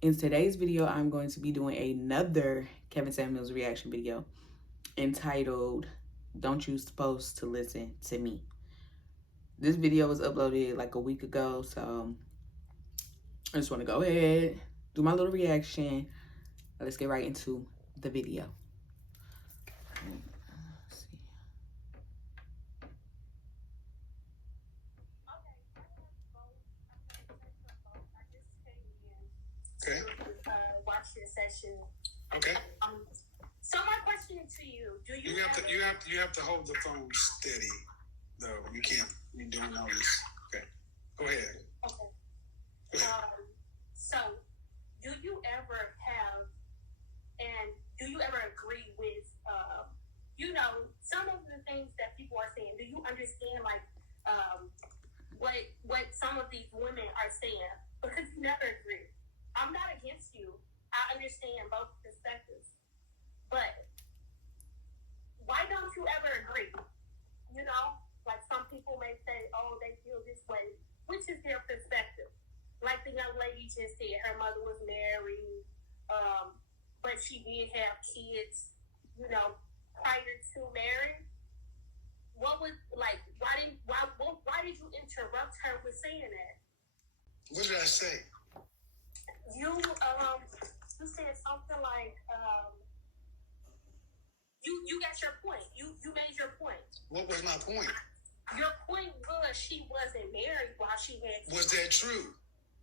In today's video, I'm going to be doing another Kevin Samuels reaction video entitled, Don't You Supposed to Listen to Me? This video was uploaded like a week ago, so I just want to go ahead, do my little reaction. Let's get right into the video. Okay. Watch this session. Okay. So my question to you: do you have to hold the phone steady, though. You can't. You're doing all this. Okay. Go ahead. Okay. Go ahead. So, do you ever have, and do you ever agree with, some of the things that people are saying? Do you understand, like, what some of these women are saying? Because you never agree. I'm not against you. I understand both perspectives. But why don't you ever agree? Like some people may say, oh, they feel this way, which is their perspective. Like the young lady just said, her mother was married, but she did have kids, prior to marriage. What was, like, why did you interrupt her with saying that? What did I say? You said something like, you got your point. You made your point. What was my point? Your point was she wasn't married while she had. Was that true?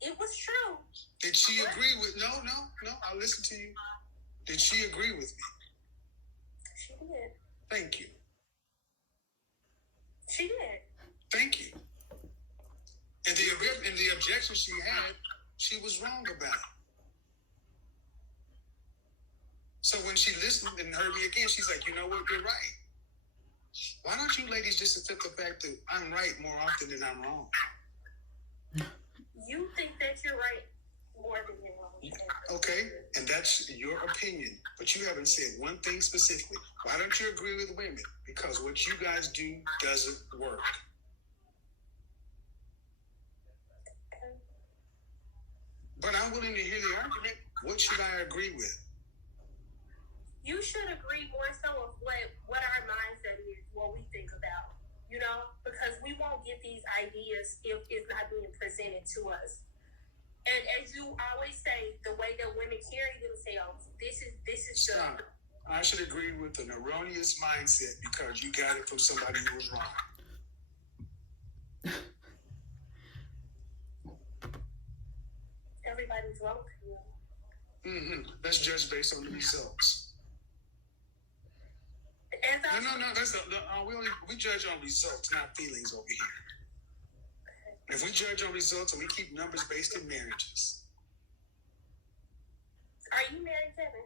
It was true. Did she agree with? No. I'll listen to you. Did she agree with me? She did. Thank you. She did. Thank you. And the objection she had, she was wrong about it. So when she listened and heard me again, she's like, you know what, you're right. Why don't you ladies just accept the fact that I'm right more often than I'm wrong? You think that you're right more than you're wrong. Okay, and that's your opinion. But you haven't said one thing specifically. Why don't you agree with women? Because what you guys do doesn't work. But I'm willing to hear the argument. What should I agree with? You should agree more so of what our mindset is, what we think about, because we won't get these ideas if it's not being presented to us. And as you always say, the way that women carry themselves, this is Stop. I should agree with an erroneous mindset because you got it from somebody who was wrong. Everybody's wrong. Let's judge based on the results. No. We judge on results, not feelings over here. If we judge on results and we keep numbers based in marriages. Are you married, Kevin?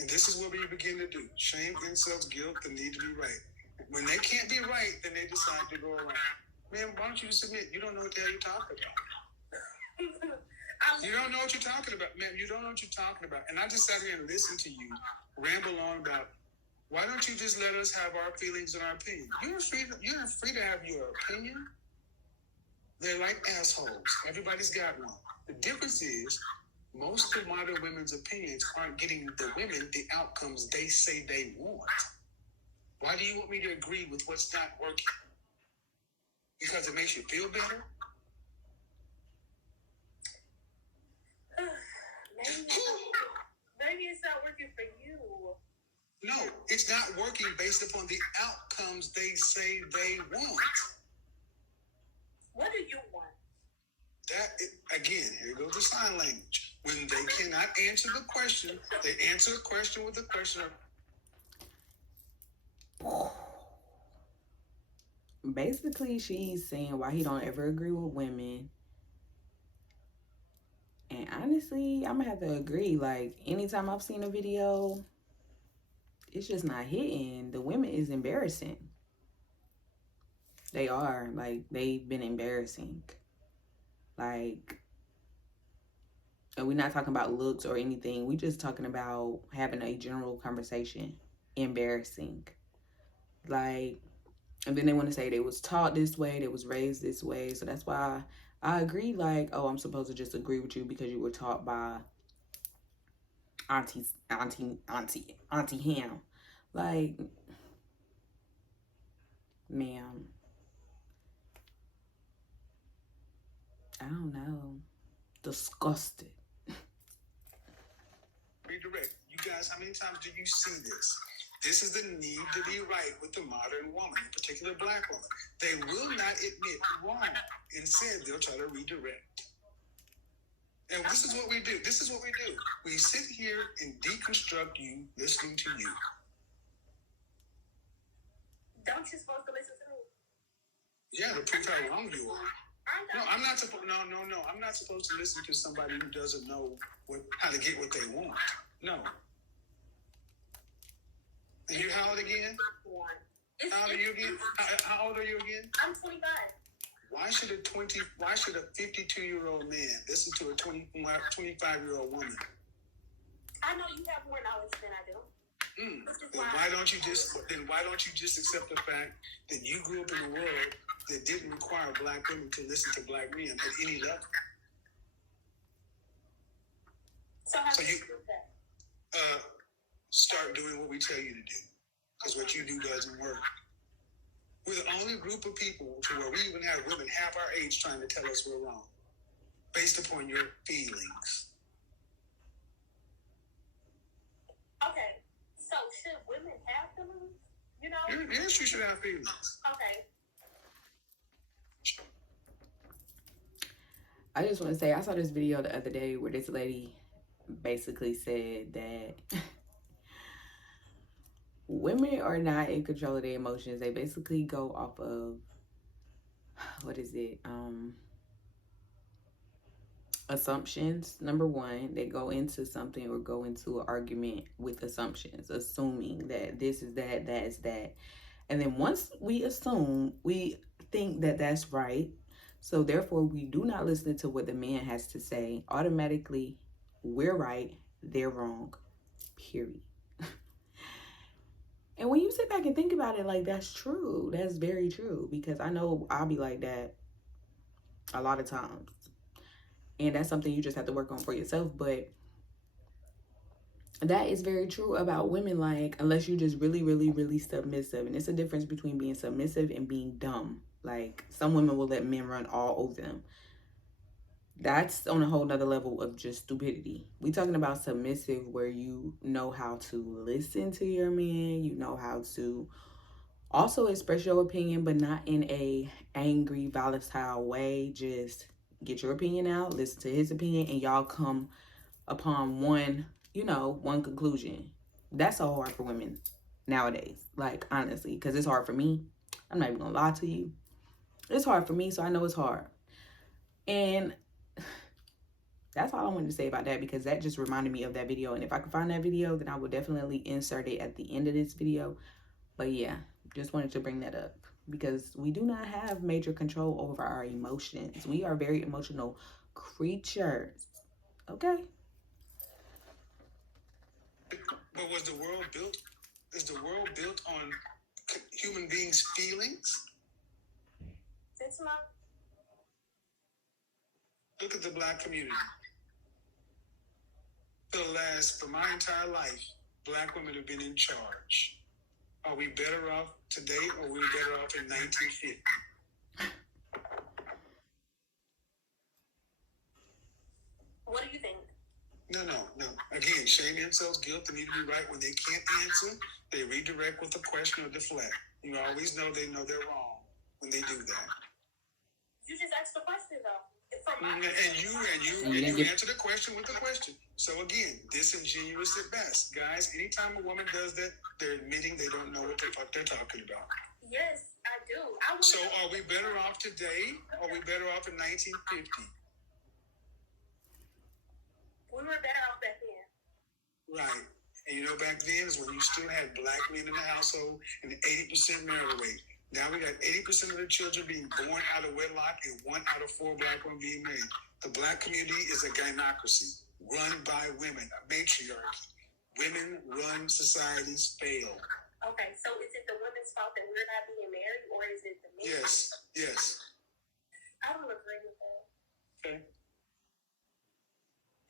And this is what we begin to do. Shame, insults, guilt, the need to be right. When they can't be right, then they decide to go around. Man, why don't you just admit you don't know what the hell you're talking about? You don't know what you're talking about, man. You don't know what you're talking about. And I just sat here and listened to you ramble on about, why don't you just let us have our feelings and our opinion? You're free to have your opinion. They're like assholes. Everybody's got one. The difference is most of modern women's opinions aren't getting the women the outcomes they say they want. Why do you want me to agree with what's not working? Because it makes you feel better? Maybe it's not working for you. No, it's not working based upon the outcomes they say they want. What do you want? Again, here goes the sign language. When they cannot answer the question, they answer a question with a question. Basically, she's saying why he don't ever agree with women. And honestly, I'm gonna have to agree. Like, anytime I've seen a video, it's just not hitting. The women is embarrassing. They are. Like, they've been embarrassing. Like, and we're not talking about looks or anything. We're just talking about having a general conversation. Embarrassing. Like, and then they want to say they was taught this way, they was raised this way. So that's why I agree, like, oh, I'm supposed to just agree with you because you were taught by Auntie Ham. Like, ma'am, I don't know. Disgusted. Redirect. You guys, how many times do you see this? This is the need to be right with the modern woman, in particular black woman. They will not admit wrong. Instead, they'll try to redirect. And this is what we do. This is what we do. We sit here and deconstruct you, listening to you. Don't you supposed to listen to me? Yeah, to prove how wrong you are. No, I'm not supposed. No. I'm not supposed to listen to somebody who doesn't know how to get what they want. No. And you're how old again? How old are you again? How old are you again? I'm 25. Why should a 52-year-old man listen to a 25-year-old woman? I know you have more knowledge than I do. Then why don't you just accept the fact that you grew up in a world that didn't require black women to listen to black men at any level? So how do you do that? Start doing what we tell you to do, because what you do doesn't work. We're the only group of people to where we even have women half our age trying to tell us we're wrong, based upon your feelings. Okay, so should women have feelings? You know? Yes, you should have feelings. Okay. I just want to say, I saw this video the other day where this lady basically said that women are not in control of their emotions. They basically go off of, what is it? Assumptions. Number one, they go into something or go into an argument with assumptions, assuming that this is that, that is that. And then once we assume, we think that that's right. So therefore, we do not listen to what the man has to say. Automatically, we're right, they're wrong, period. And when you sit back and think about it, like, that's true. That's very true, because I know I'll be like that a lot of times. And that's something you just have to work on for yourself. But that is very true about women. Like, unless you're just really, really, really submissive. And it's a difference between being submissive and being dumb. Like, some women will let men run all over them. That's on a whole nother level of just stupidity. We talking about submissive, where you know how to listen to your man. You know how to also express your opinion, but not in a angry, volatile way. Just get your opinion out, listen to his opinion, and y'all come upon one conclusion. That's so hard for women nowadays. Like, honestly, because it's hard for me. I'm not even gonna lie to you. It's hard for me, so I know it's hard. And that's all I wanted to say about that, because that just reminded me of that video. And if I could find that video, then I would definitely insert it at the end of this video. But yeah, just wanted to bring that up, because we do not have major control over our emotions. We are very emotional creatures. Okay? But is the world built on human beings' feelings? It's not. Look at the black community. For my entire life, black women have been in charge. Are we better off today, or were we better off in 1950? What do you think? No. Again, shame, insults, guilt, they need to be right. When they can't answer, they redirect with a question or deflect. You always know they know they're wrong when they do that. You just asked the question, though. And you answer the question with a question. So again, disingenuous at best. Guys, anytime a woman does that, they're admitting they don't know what the fuck they're talking about. Yes, I do. So are we better off today, or are we better off in 1950? We were better off back then. Right. And you know, back then is when you still had black men in the household and 80% marital rate. Now we got 80% of the children being born out of wedlock and 1 out of 4 black women being married. The black community is a gynocracy run by women, a matriarchy. Women run societies fail. Okay, so is it the women's fault that we're not being married, or is it the men? Yes. I don't agree with that. Okay.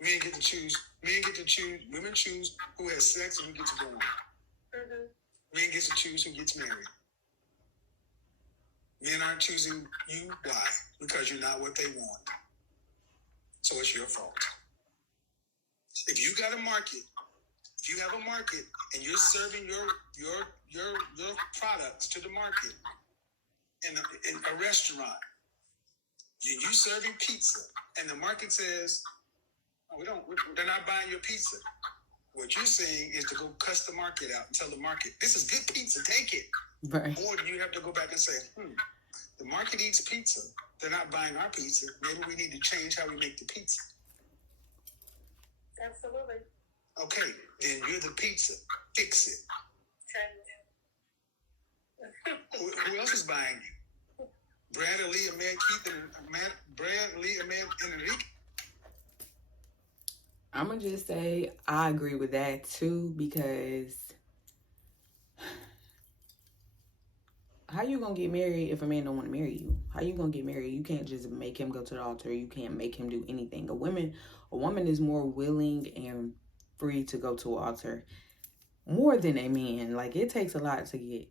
Men get to choose. Women choose who has sex and who gets born. Mm-hmm. Men get to choose who gets married. Men aren't choosing you. Why? Because you're not what they want. So it's your fault. If you got a market, if you have a market and you're serving your products to the market in a restaurant, you serving pizza, and the market says, oh, they're not buying your pizza. What you're saying is to go cuss the market out and tell the market, this is good pizza, take it. Right. Or you have to go back and say, the market eats pizza. They're not buying our pizza. Maybe we need to change how we make the pizza. Absolutely. Okay, then you're the pizza. Fix it. Who else is buying you? Brad, Lee, Ahmed, Keith, and Enrique? I'm going to just say I agree with that too, because how you going to get married if a man don't want to marry you? How you going to get married? You can't just make him go to the altar. You can't make him do anything. A woman is more willing and free to go to an altar more than a man. Like, it takes a lot to get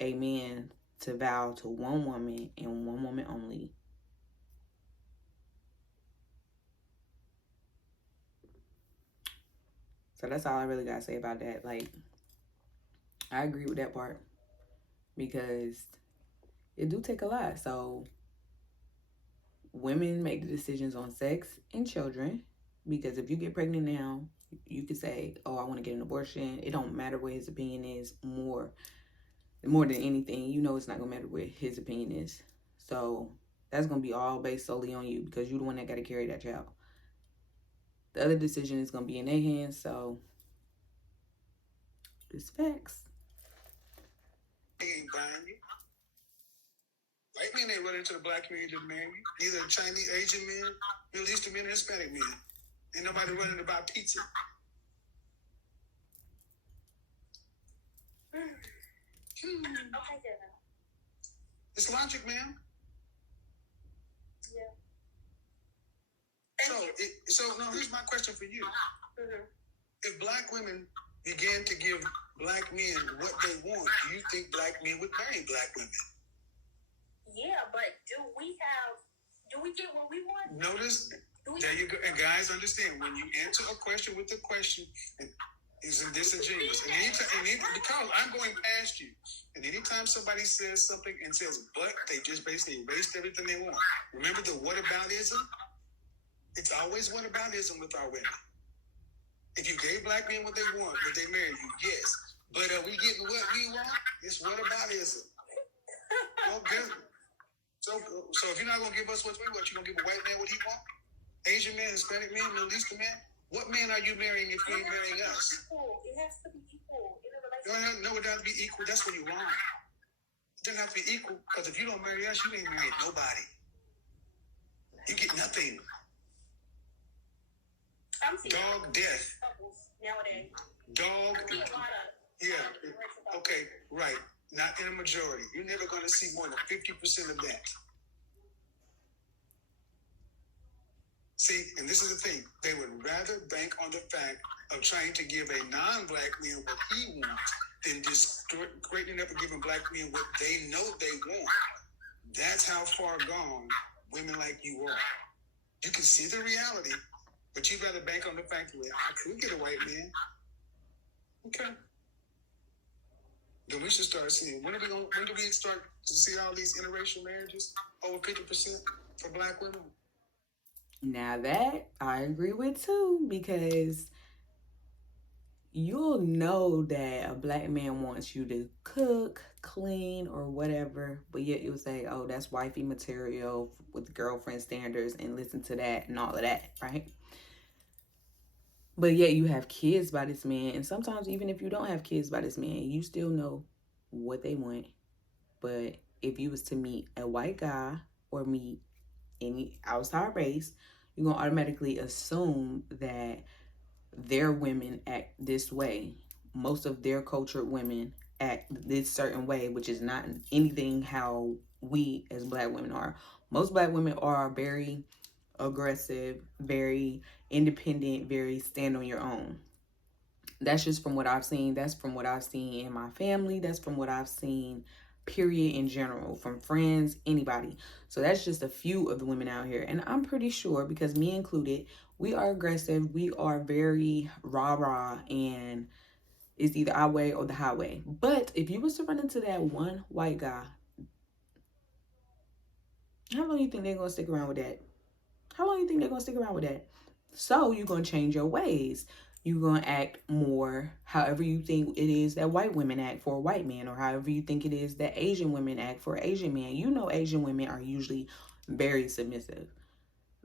a man to vow to one woman and one woman only. So that's all I really got to say about that. Like, I agree with that part because it do take a lot. So women make the decisions on sex and children, because if you get pregnant now, you could say, oh, I want to get an abortion. It don't matter what his opinion is. More than anything, you know, it's not gonna matter what his opinion is. So that's gonna be all based solely on you, because you're the one that got to carry that child. The other decision is gonna be in their hands. So it's facts. They ain't buying you. White men ain't running to the black community to marry you. Neither Chinese, Asian men, Middle Eastern men, or Hispanic men. Ain't nobody running to buy pizza. Okay, It's logic, man. Yeah. So now here's my question for you. Mm-hmm. If black women began to give black men what they want, do you think black men would marry black women? Yeah, but do we get what we want? Notice, there you go. And guys, understand, when you answer a question with a question, it's disingenuous. Because I'm going past you. And anytime somebody says something and says, but, they just basically erased everything they want. Remember the whataboutism? It's always whataboutism with our women. If you gave black men what they want, would they marry you? Yes. But are we getting what we want? It's whataboutism. Okay. So if you're not going to give us what we want, you're going to give a white man what he wants? Asian man, Hispanic man, Middle Eastern man? What man are you marrying if you ain't marrying us? It has to be equal in a relationship. No, it doesn't have to be equal. That's what you're wrong. It doesn't have to be equal, because if you don't marry us, you ain't marrying nobody. You get nothing. I'm seeing Dog death. nowadays. Dog. I see a lot of Yeah. Okay, right. Not in a majority. You're never going to see more than 50% of that. See, and this is the thing. They would rather bank on the fact of trying to give a non-black man what he wants than just straightening up and giving black men what they know they want. That's how far gone women like you are. You can see the reality, but you'd rather bank on the fact that I could get a white man. Okay. Then we should start seeing, when do we start to see all these interracial marriages? Over 50% for black women? Now that I agree with too, because you'll know that a black man wants you to cook, clean, or whatever, but yet you'll say, oh, that's wifey material with girlfriend standards, and listen to that and all of that, right? But yet you have kids by this man, and sometimes even if you don't have kids by this man, you still know what they want. But if you was to meet a white guy or meet any outside race, you're going to automatically assume that their women act this way. Most of their cultured women act this certain way, which is not anything how we as black women are. Most black women are very aggressive, very independent, very stand on your own. That's just from what I've seen. That's from what I've seen in my family. That's from what I've seen, period, in general, from friends, anybody. So that's just a few of the women out here. And I'm pretty sure, because me included, we are aggressive. We are very rah-rah, and it's either our way or the highway. But if you was to run into that one white guy, how long you think they're going to stick around with that? How long you think they're going to stick around with that? So you're going to change your ways. You're going to act more however you think it is that white women act for a white man, or however you think it is that Asian women act for an Asian man. You know, Asian women are usually very submissive.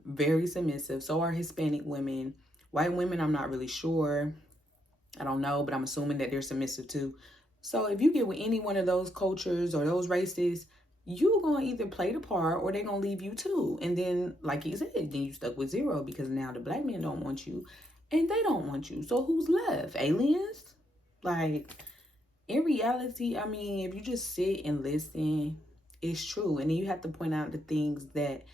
Very submissive. So are Hispanic women. White women, I'm not really sure. I don't know, but I'm assuming that they're submissive too. So if you get with any one of those cultures or those races, you're going to either play the part or they're going to leave you too. And then, like he said, then you stuck with zero, because now the black men don't want you and they don't want you. So who's left? Aliens? Like, in reality, I mean, if you just sit and listen, it's true. And then you have to point out the things that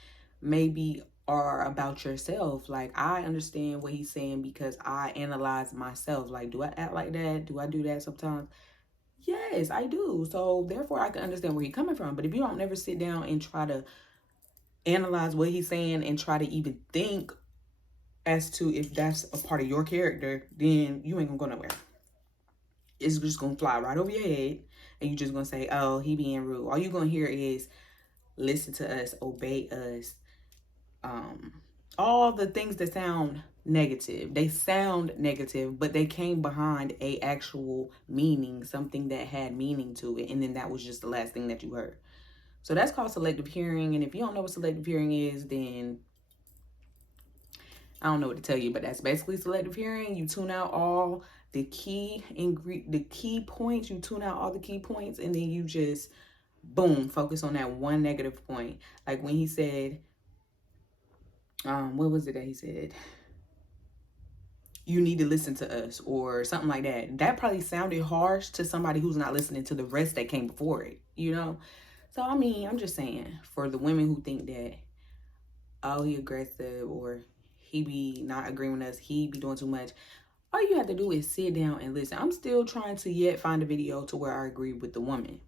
maybe are about yourself. Like, I understand what he's saying because I analyze myself. Like, do I act like that? Do I do that sometimes? Yes, I do. So therefore I can understand where he's coming from. But if you don't never sit down and try to analyze what he's saying and try to even think as to if that's a part of your character, then you ain't gonna go nowhere. It's just gonna fly right over your head, and you just gonna say, oh, he being rude. All you're gonna hear is listen to us, obey us, all the things that sound negative. They sound negative, but they came behind a actual meaning, something that had meaning to it, and then that was just the last thing that you heard. So that's called selective hearing. And if you don't know what selective hearing is, then I don't know what to tell you, but that's basically selective hearing. You tune out all the key points. You tune out all the key points, and then you just boom, focus on that one negative point. Like when he said, what was it that he said? You need to listen to us, or something like that. That probably sounded harsh to somebody who's not listening to the rest that came before it, you know? So, I mean, I'm just saying, for the women who think that, oh, he aggressive, or he be not agreeing with us, he be doing too much, all you have to do is sit down and listen. I'm still trying to yet find a video to where I agree with the woman.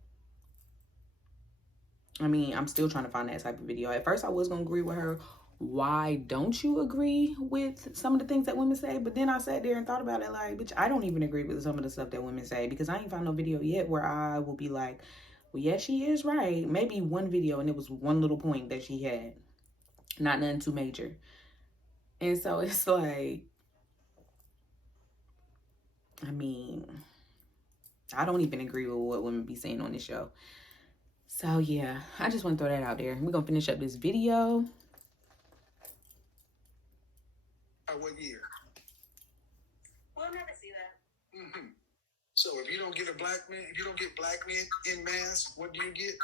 I mean, I'm still trying to find that type of video. At first, I was going to agree with her. Why don't you agree with some of the things that women say? But then I sat there and thought about it, like, bitch, I don't even agree with some of the stuff that women say, because I ain't found no video yet where I will be like, well, yeah, she is right. Maybe one video, and it was one little point that she had. Not nothing too major. And so it's like, I mean, I don't even agree with what women be saying on this show. So yeah, I just want to throw that out there. We're going to finish up this video. What year? We'll never see that. So if you don't get a black man, if you don't get black men in mass, what do you get?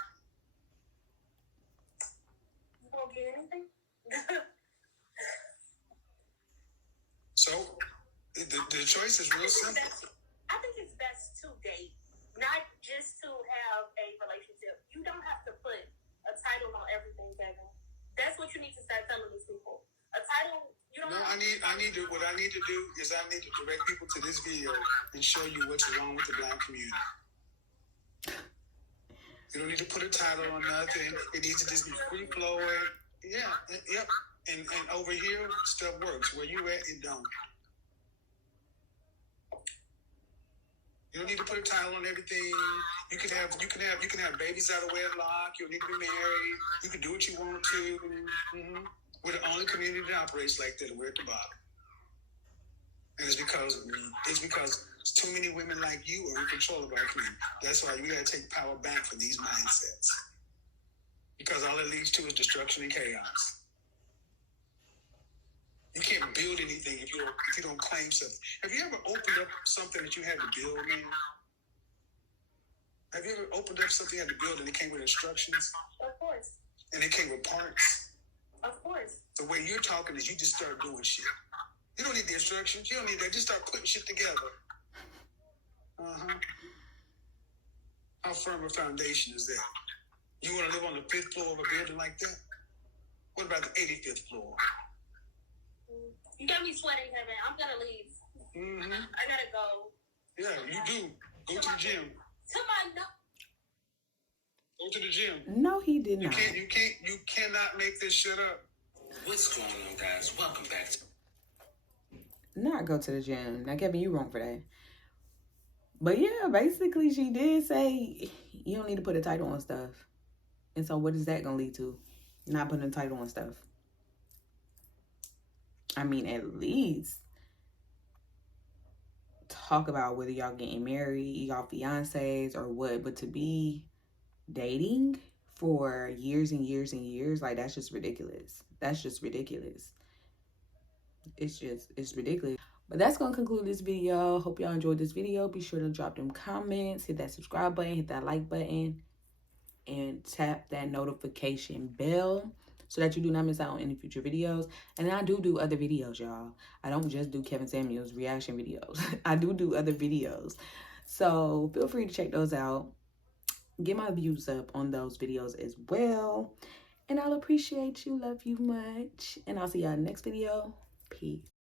You won't get anything? So the choice is real simple. I think it's best to date, not just to have a relationship. You don't have to put a title on everything, Kevin. That's what you need to start telling these people. A title. You don't. No, I need to. What I need to do is I need to direct people to this video and show you what's wrong with the black community. You don't need to put a title on nothing. It needs to just be free flowing. Yeah, yep. And over here, stuff works. Where you at, it don't. You don't need to put a title on everything. You can have babies out of wedlock. You don't need to be married. You can do what you want to. Mm-hmm. We're the only community that operates like that. We're at the bottom. And it's because too many women like you are in control of our community. That's why we got to take power back from these mindsets. Because all it leads to is destruction and chaos. You can't build anything if you don't claim something. Have you ever opened up something that you had to build in? Have you ever opened up something you had to build and it came with instructions? Of course. And it came with parts? Of course. The way you're talking is you just start doing shit. You don't need the instructions. You don't need that. Just start putting shit together. How firm a foundation is that? You want to live on the 5th floor of a building like that? What about the 85th floor? You got me sweating, Kevin. I'm gonna leave. Mm-hmm. I gotta go. Yeah, you do. Go to the gym. To my no. Go to the gym. No, he did not. You cannot make this shit up. What's going on, guys? Welcome back. Not go to the gym. Now, Kevin, you wrong for that. But yeah, basically, she did say you don't need to put a title on stuff. And so what is that going to lead to? Not putting a title on stuff. I mean, at least talk about whether y'all getting married, y'all fiancés or what. But to be dating for years and years and years, like, that's just ridiculous. That's just ridiculous. It's ridiculous. But that's going to conclude this video. Hope y'all enjoyed this video. Be sure to drop them comments, hit that subscribe button, hit that like button, and tap that notification bell so that you do not miss out on any future videos. And I do other videos, y'all. I don't just do Kevin Samuels reaction videos. I do other videos. So feel free to check those out. Get my views up on those videos as well. And I'll appreciate you. Love you much. And I'll see y'all in the next video. Peace.